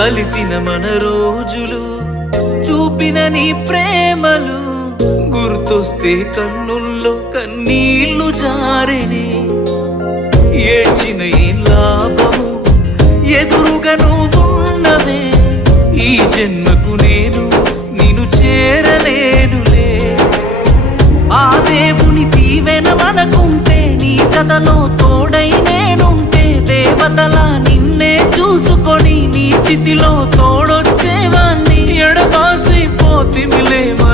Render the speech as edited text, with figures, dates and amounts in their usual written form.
కలిసిన మన రోజులు చూపిన నీ ప్రేమలు గుర్తొస్తే కన్నుల్లో కన్నీళ్లు జారెనే ఏడ్చిన ఈ లాభము ఎదురుగా నువ్వున్నవే ఈ జన్మకు నేను నిన్ను చేరలేనులే ఆ దేవుని దీవెన మనకుంటే నీ జతలో తోడై నేనుంటే దేవతలా నిన్నే చూసుకొని నీ చితిలో తోడొచ్చేవాణ్ణి ఎడబాసి పోతిమిలే